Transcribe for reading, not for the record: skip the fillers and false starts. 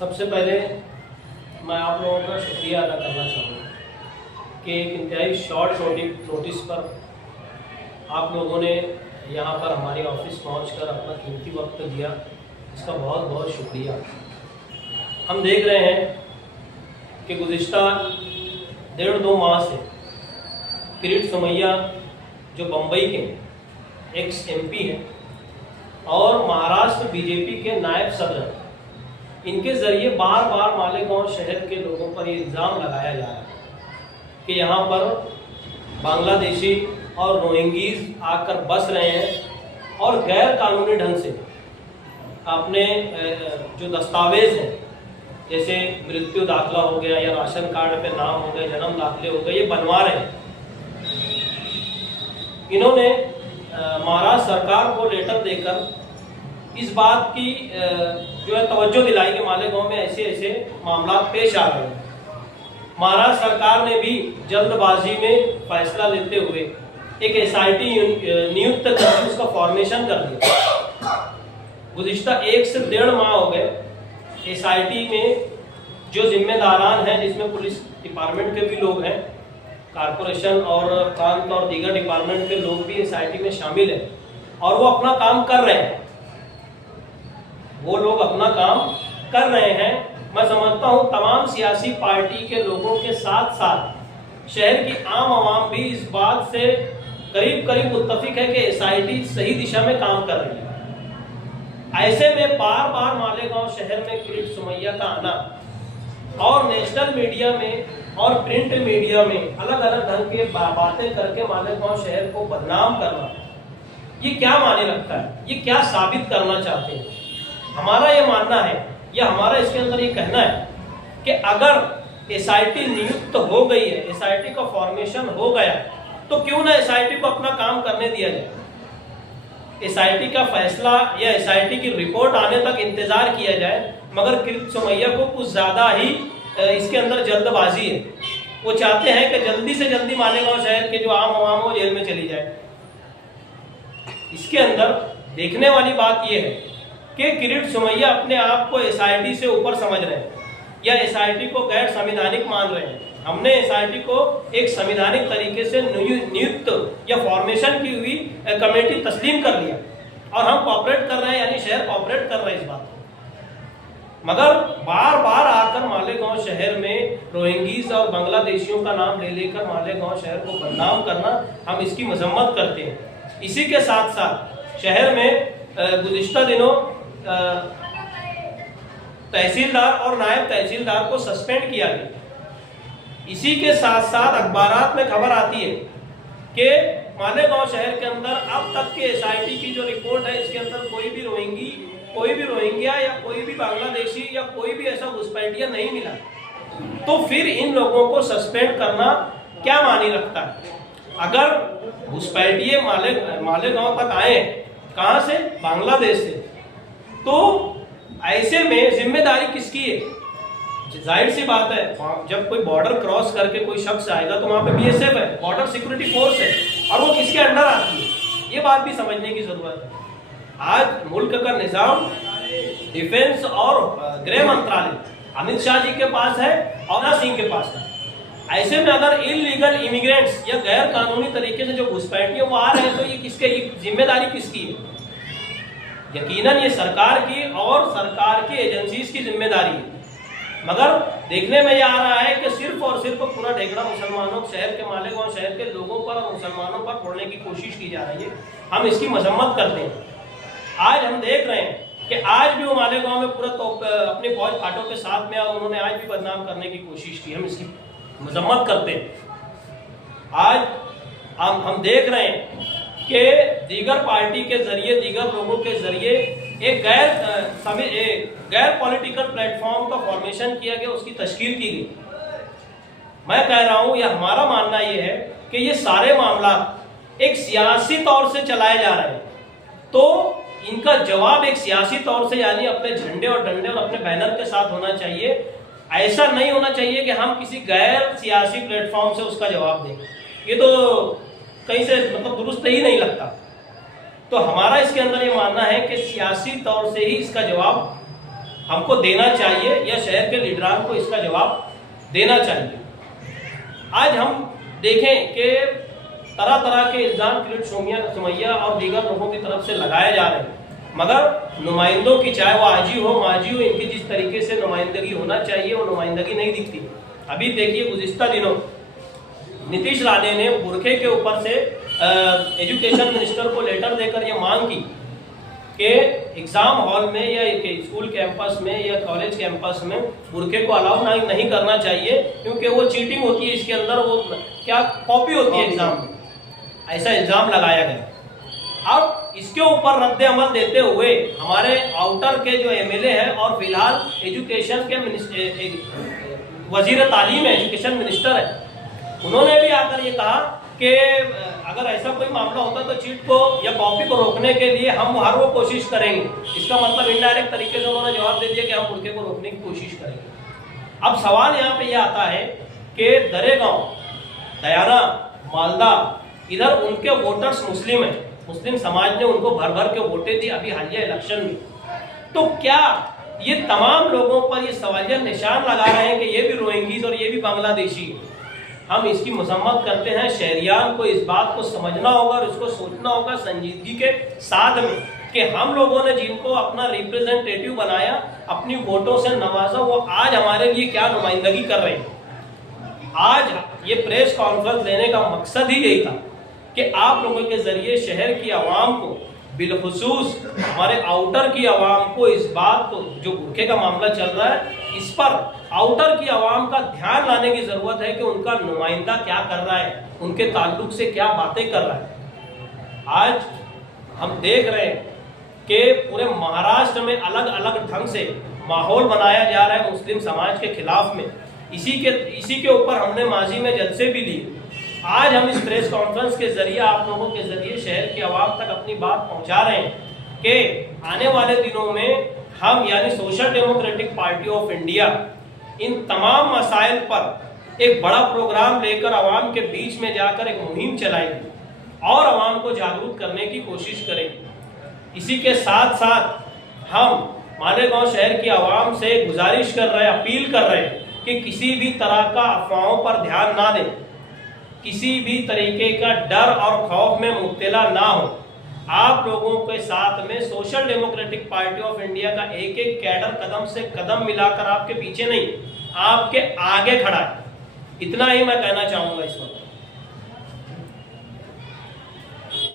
सबसे पहले मैं आप लोगों का शुक्रिया अदा करना चाहूँगा कि एक इंतहाई शॉर्ट नोटिस पर आप लोगों ने यहाँ पर हमारे ऑफिस पहुँचकर अपना कीमती वक्त दिया। इसका बहुत बहुत शुक्रिया। हम देख रहे हैं कि गुज़िश्ता 1.5-2 माह से किरीट सोमैया जो बम्बई के एक्स MP हैं और महाराष्ट्र बीजेपी के नायब सदर, इनके ज़रिए बार बार मालेगांव शहर के लोगों पर ये इल्ज़ाम लगाया जा रहा है कि यहाँ पर बांग्लादेशी और रोहिंगीज आकर बस रहे हैं और गैर कानूनी ढंग से अपने जो दस्तावेज़ हैं, जैसे मृत्यु दाखला हो गया या राशन कार्ड पे नाम हो गया, जन्म दाखले हो गए, ये बनवा रहे हैं। इन्होंने महाराष्ट्र सरकार को लेटर देकर इस बात की जो है तवज्जो दिलाई कि मालेगांव में ऐसे ऐसे मामला पेश आ रहे हैं। महाराष्ट्र सरकार ने भी जल्दबाजी में फैसला लेते हुए एक SIT नियुक्त कर उसका फॉर्मेशन कर दिया। गुज़िश्ता 1 से 1.5 माह हो गए SIT में जो जिम्मेदारान हैं, जिसमें पुलिस डिपार्टमेंट के भी लोग हैं, कारपोरेशन और प्रांत और दीगर डिपार्टमेंट के लोग भी SIT में शामिल हैं और वो अपना काम कर रहे हैं। वो लोग अपना काम कर रहे हैं। मैं समझता हूँ तमाम सियासी पार्टी के लोगों के साथ साथ शहर की आम आवाम भी इस बात से करीब करीब मुत्तफिक है कि SIT सही दिशा में काम कर रही है। ऐसे में बार बार मालेगांव शहर में किरीट सोमैया का आना और नेशनल मीडिया में और प्रिंट मीडिया में अलग अलग ढंग के बातें करके मालेगांव शहर को बदनाम करना, ये क्या माने रखता है? ये क्या साबित करना चाहते हैं? हमारा ये मानना है या हमारा इसके अंदर ये कहना है कि अगर SIT नियुक्त हो गई है, SIT का फॉर्मेशन हो गया, तो क्यों ना SIT को अपना काम करने दिया जाए। SIT का फैसला या SIT की रिपोर्ट आने तक इंतजार किया जाए। मगर किरीट सोमैया को कुछ ज़्यादा ही इसके अंदर जल्दबाजी है। वो चाहते हैं कि जल्दी से जल्दी मालेगांव शहर के जो आम आवाम हो जेल में चली जाए। इसके अंदर देखने वाली बात यह है कि किरीट सोमैया अपने आप को SIT से ऊपर समझ रहे हैं या SIT को गैर संवैधानिक मान रहे हैं। हमने SIT को एक संवैधानिक तरीके से नियुक्त या फॉर्मेशन की हुई कमेटी तस्लीम कर लिया और हम कोऑपरेट कर रहे हैं, यानी शहर कोऑपरेट कर रहे हैं इस बात को। मगर बार बार आकर मालेगांव शहर में रोहिंगीज और बांग्लादेशियों का नाम ले लेकर मालेगांव शहर को बदनाम करना, हम इसकी मजम्मत करते हैं। इसी के साथ साथ शहर में गुज़िश्ता दिनों तहसीलदार और नायब तहसीलदार को सस्पेंड किया गया। इसी के साथ साथ अखबारात में खबर आती है कि मालेगांव शहर के अंदर अब तक के SIT की जो रिपोर्ट है, इसके अंदर कोई भी रोहिंग्या या कोई भी बांग्लादेशी या कोई भी ऐसा घुसपैठिया नहीं मिला। तो फिर इन लोगों को सस्पेंड करना क्या मानी रखता है? अगर घुसपैठिए मालेगांव तक आए, कहाँ से? बांग्लादेश से, तो ऐसे में जिम्मेदारी किसकी है? जाहिर सी बात है, जब कोई बॉर्डर क्रॉस करके कोई शख्स आएगा तो वहाँ पे BSF है, बॉर्डर सिक्योरिटी फोर्स है, और वो किसके अंडर आती है, ये बात भी समझने की जरूरत है। आज मुल्क का निजाम डिफेंस और गृह मंत्रालय अमित शाह जी के पास है और राजनाथ सिंह के पास है। ऐसे में अगर इलीगल इमिग्रेंट्स या गैर कानूनी तरीके से जो घुसपैठिए वो आ रहे हैं, तो ये जिम्मेदारी किसकी है? यकीनन ये सरकार की और सरकार की एजेंसीज की जिम्मेदारी है। मगर देखने में ये आ रहा है कि सिर्फ और सिर्फ पूरा ढेकड़ा मुसलमानों शहर के मालेगांव शहर के लोगों पर और मुसलमानों पर फोड़ने की कोशिश की जा रही है। हम इसकी मजम्मत करते हैं। आज हम देख रहे हैं कि आज भी वो मालेगांव में पूरा अपने फौज फाटों के साथ में और उन्होंने आज भी बदनाम करने की कोशिश की। हम इसकी मजम्मत करते हैं। आज हम देख रहे हैं कि दीगर पार्टी के जरिए, दीगर लोगों के जरिए एक गैर पॉलिटिकल प्लेटफॉर्म का फॉर्मेशन किया गया, उसकी तश्कील की गई। मैं कह रहा हूं, या हमारा मानना यह है कि ये सारे मामला एक सियासी तौर से चलाए जा रहे हैं, तो इनका जवाब एक सियासी तौर से, यानी अपने झंडे और डंडे और अपने बैनर के साथ होना चाहिए। ऐसा नहीं होना चाहिए कि हम किसी गैर सियासी प्लेटफॉर्म से उसका जवाब दें। ये तो कहीं से दुरुस्त ही नहीं लगता। तो हमारा इसके अंदर ये मानना है कि सियासी तौर से ही इसका जवाब हमको देना चाहिए या शहर के लीडरान को इसका जवाब देना चाहिए। आज हम देखें कि तरह तरह के इल्ज़ाम किरीट सुमैया और दीगर लोगों की तरफ से लगाए जा रहे हैं, मगर नुमाइंदों की, चाहे वो आजी हो माजी हो, इनकी जिस तरीके से नुमाइंदगी होना चाहिए वो नुमाइंदगी नहीं दिखती। अभी देखिए गुज़िश्ता दिनों नीतीश राणे ने बुरखे के ऊपर से एजुकेशन मिनिस्टर को लेटर देकर ये मांग की कि एग्ज़ाम हॉल में या स्कूल कैंपस में या कॉलेज कैंपस में बुरखे को अलाउ नहीं करना चाहिए, क्योंकि वो चीटिंग होती है, इसके अंदर वो क्या कॉपी होती है एग्ज़ाम में, ऐसा इल्ज़ाम लगाया गया। अब इसके ऊपर रद्द अमल देते हुए हमारे आउटर के जो एमएलए हैं और फिलहाल एजुकेशन के वजीर तालीम है, एजुकेशन मिनिस्टर है, उन्होंने भी आकर ये कहा कि अगर ऐसा कोई मामला होता तो चीट को या कॉपी को रोकने के लिए हम हर वो कोशिश करेंगे। इसका मतलब इनडायरेक्ट तरीके से उन्होंने जवाब दे दिया कि हम बुरखे को रोकने की कोशिश करेंगे। अब सवाल यहाँ पे यह आता है कि दरेगांव, दयाना, मालदा, इधर उनके वोटर्स मुस्लिम हैं, मुस्लिम समाज ने उनको भर भर के वोटें दी अभी हालिया इलेक्शन में। तो क्या ये तमाम लोगों पर ये सवालिया निशान लगा रहे हैं कि ये भी रोहिंग्यास और ये भी बांग्लादेशी है? हम इसकी मजम्मत करते हैं। शहरियान को इस बात को समझना होगा और इसको सोचना होगा संजीदगी के साथ में कि हम लोगों ने जिनको अपना रिप्रेजेंटेटिव बनाया, अपनी वोटों से नवाजा, वो आज हमारे लिए क्या नुमाइंदगी कर रहे हैं। आज ये प्रेस कॉन्फ्रेंस देने का मकसद ही यही था कि आप लोगों के जरिए शहर की आवाम को, बिलखुसूस हमारे आउटर की आवाम को इस बात को, जो बुरखे का मामला चल रहा है, इस पर आउटर की आवाम का ध्यान लाने की जरूरत है कि उनका नुमाइंदा क्या कर रहा है, उनके ताल्लुक से क्या बातें कर रहा है। आज हम देख रहे हैं कि पूरे महाराष्ट्र में अलग अलग ढंग से माहौल बनाया जा रहा है मुस्लिम समाज के खिलाफ में। इसी के ऊपर हमने माजी में जलसे भी लिए। आज हम इस प्रेस कॉन्फ्रेंस के जरिए, आप लोगों के जरिए शहर की आवाम तक अपनी बात पहुंचा रहे हैं कि आने वाले दिनों में हम यानी social democratic party of India in तमाम मसाइल पर एक बड़ा प्रोग्राम लेकर आवाम के बीच में जाकर एक मुहिम चलाएंगे और आवाम को जागरूक करने की कोशिश करेंगे। इसी के साथ साथ हम मालेगांव शहर की आवाम से गुजारिश कर रहे हैं, अपील कर रहे हैं कि किसी भी तरह का अफवाहों पर ध्यान ना दें, किसी भी तरीके का डर और खौफ में मुब्तला ना हो। आप लोगों के साथ में social democratic party of India का एक एक कैडर कदम से कदम मिलाकर आपके पीछे नहीं, आपके आगे खड़ा है। इतना ही मैं कहना चाहूंगा इस वक्त।